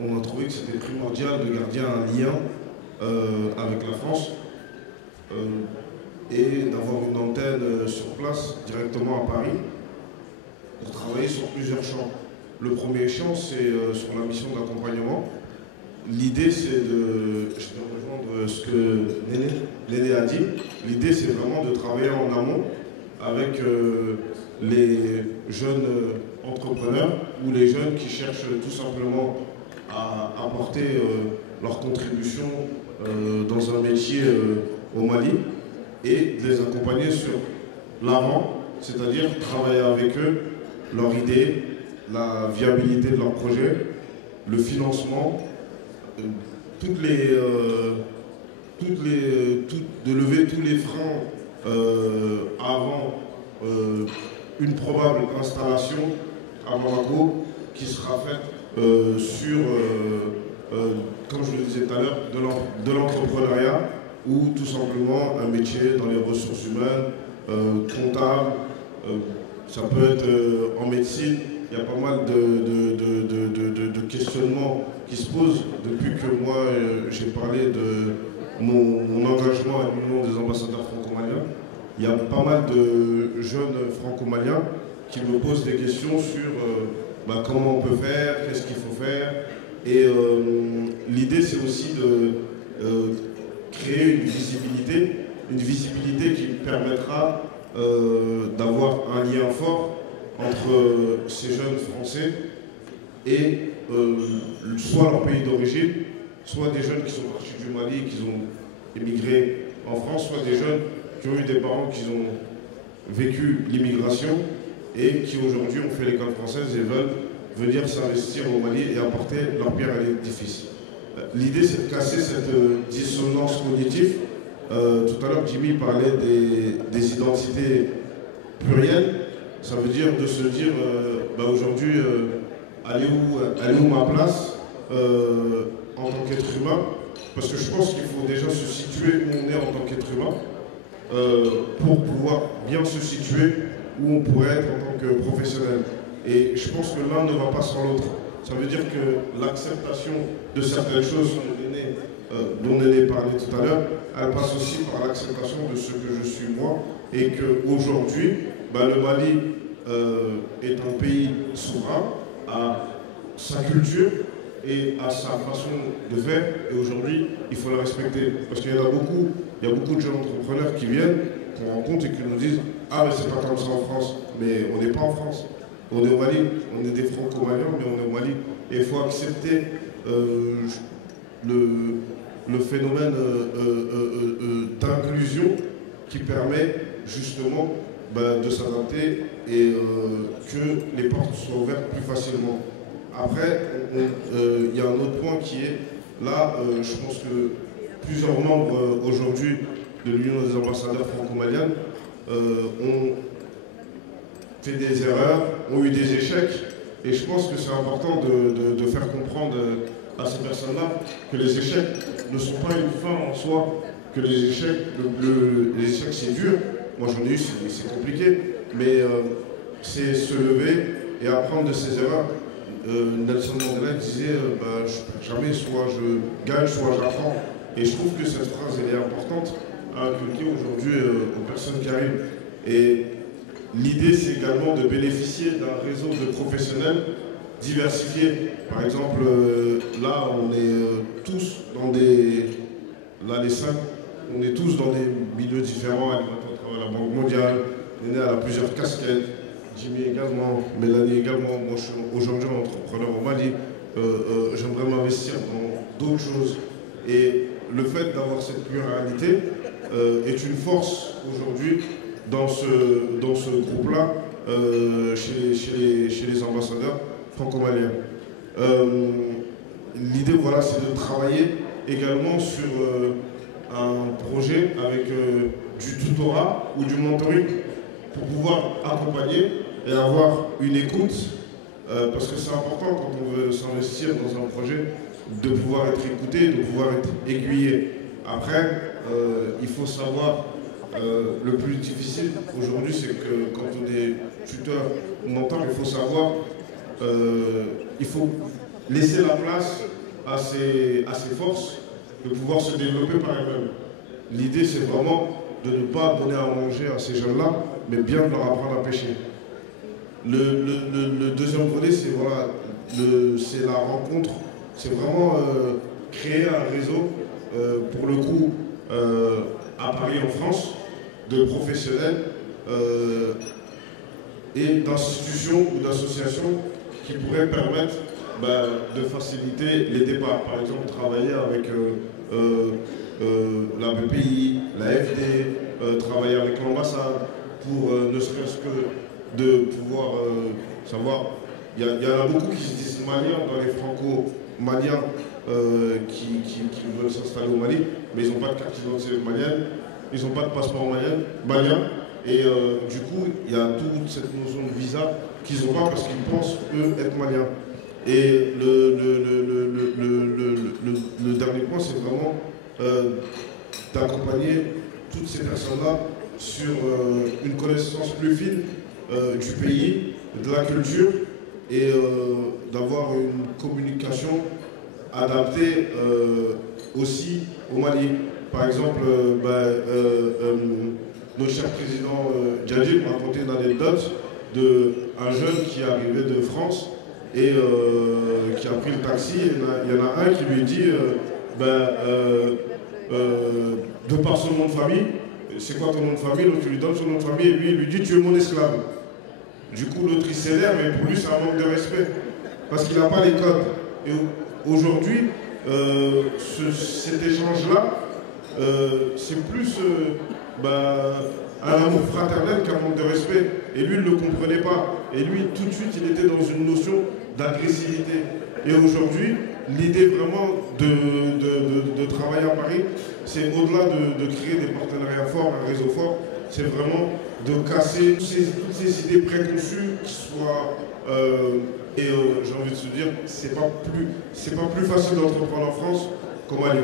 on a trouvé que c'était primordial de garder un lien avec la France et d'avoir une antenne sur place, directement à Paris, pour travailler sur plusieurs champs. Le premier champ, c'est sur la mission d'accompagnement. L'idée, c'est de, je vais rejoindre ce que Néné a dit, l'idée, c'est vraiment de travailler en amont avec les jeunes entrepreneurs ou les jeunes qui cherchent tout simplement à apporter leur contribution dans un métier au Mali et de les accompagner sur l'avant, c'est-à-dire travailler avec eux, leur idée, la viabilité de leur projet, le financement, de lever tous les freins avant une probable installation à Bamako qui sera faite sur, comme je le disais tout à l'heure, de l'entrepreneuriat ou tout simplement un métier dans les ressources humaines, comptable, ça peut être en médecine. Il y a pas mal de questionnements qui se posent depuis que moi j'ai parlé de mon engagement à l'Union des ambassadeurs franco-maliens. Il y a pas mal de jeunes franco-maliens qui me posent des questions sur comment on peut faire, qu'est-ce qu'il faut faire. Et l'idée, c'est aussi de créer une visibilité qui permettra d'avoir un lien fort entre ces jeunes Français et soit leur pays d'origine, soit des jeunes qui sont partis du Mali, qui ont émigré en France, soit des jeunes qui ont eu des parents qui ont vécu l'immigration et qui aujourd'hui ont fait l'école française et veulent venir s'investir au Mali et apporter leur pierre à l'édifice. L'idée, c'est de casser cette dissonance cognitive. Tout à l'heure, Jimmy parlait des identités plurielles. Ça veut dire de se dire, aujourd'hui, elle est où ma place en tant qu'être humain? Parce que je pense qu'il faut déjà se situer où on est en tant qu'être humain pour pouvoir bien se situer où on pourrait être en tant que professionnel. Et je pense que l'un ne va pas sans l'autre. Ça veut dire que l'acceptation de certaines choses dont Néné parlait tout à l'heure, elle passe aussi par l'acceptation de ce que je suis moi et qu'aujourd'hui, le Mali est un pays souverain, à sa culture et à sa façon de faire. Et aujourd'hui, il faut la respecter. Parce qu'il y a beaucoup de jeunes entrepreneurs qui viennent, qu'on rencontre et qui nous disent « Ah, mais c'est pas comme ça en France ». Mais on n'est pas en France. On est au Mali. On est des franco-maliens, mais on est au Mali. Et il faut accepter le phénomène d'inclusion qui permet justement de s'adapter et que les portes soient ouvertes plus facilement. Après, il y a un autre point qui est, là, je pense que plusieurs membres aujourd'hui de l'Union des ambassadeurs franco-maliens ont fait des erreurs, ont eu des échecs, et je pense que c'est important de faire comprendre à ces personnes-là que les échecs ne sont pas une fin en soi, que les échecs c'est dur, moi j'en ai eu, c'est compliqué, mais c'est se lever et apprendre de ses erreurs. Nelson Mandela disait jamais soit je gagne, soit j'apprends. Et je trouve que cette phrase elle est importante à inculquer aujourd'hui aux personnes qui arrivent. Et l'idée c'est également de bénéficier d'un réseau de professionnels diversifiés. Par exemple, là on est tous dans là les 5, on est tous dans des milieux différents. Elle travaille à la Banque mondiale, Néné a plusieurs casquettes. Jimmy également, Mélanie également. Moi, je suis aujourd'hui entrepreneur au Mali. J'aimerais m'investir dans d'autres choses. Et le fait d'avoir cette pluralité est une force aujourd'hui dans ce groupe-là, chez les ambassadeurs franco-maliens. L'idée, voilà, c'est de travailler également sur un projet avec du tutorat ou du mentoring pour pouvoir accompagner et avoir une écoute, parce que c'est important quand on veut s'investir dans un projet de pouvoir être écouté, de pouvoir être aiguillé. Après, il faut savoir, le plus difficile aujourd'hui, c'est que quand on est tuteur ou mentor, il faut savoir, il faut laisser la place à ces forces de pouvoir se développer par elles-mêmes. L'idée, c'est vraiment de ne pas donner à manger à ces jeunes-là, mais bien de leur apprendre à pêcher. Le deuxième volet, c'est voilà, la rencontre, c'est vraiment créer un réseau, pour le coup, à Paris, en France, de professionnels et d'institutions ou d'associations qui pourraient permettre de faciliter les départs. Par exemple, travailler avec la BPI, la FD, travailler avec l'ambassade pour ne serait-ce que de pouvoir savoir. Il y en a beaucoup qui se disent maliens dans les franco-maliens qui veulent s'installer au Mali, mais ils n'ont pas de carte d'identité malienne, ils n'ont pas de passeport malien. Et du coup, il y a toute cette notion de visa qu'ils n'ont pas parce qu'ils pensent, eux, être maliens. Et le dernier point, c'est vraiment d'accompagner toutes ces personnes-là sur une connaissance plus fine du pays, de la culture, et d'avoir une communication adaptée aussi au Mali. Par exemple, notre cher président Djadji m'a raconté une anecdote d'un jeune qui est arrivé de France et qui a pris le taxi. Il y en a un qui lui dit de par son nom de famille, c'est quoi ton nom de famille? Donc tu lui donnes son nom de famille et lui il lui dit tu es mon esclave. Du coup l'autre il s'énerve et pour lui c'est un manque de respect parce qu'il n'a pas les codes. Et aujourd'hui cet échange-là c'est plus un amour fraternel qu'un manque de respect. Et lui, il ne le comprenait pas. Et lui, tout de suite, il était dans une notion d'agressivité. Et aujourd'hui, l'idée vraiment de travailler à Paris, c'est au-delà de créer des partenariats forts, un réseau fort, c'est vraiment de casser toutes ces idées préconçues qui soient... j'ai envie de se dire, c'est pas plus facile d'entreprendre en France qu'au Mali.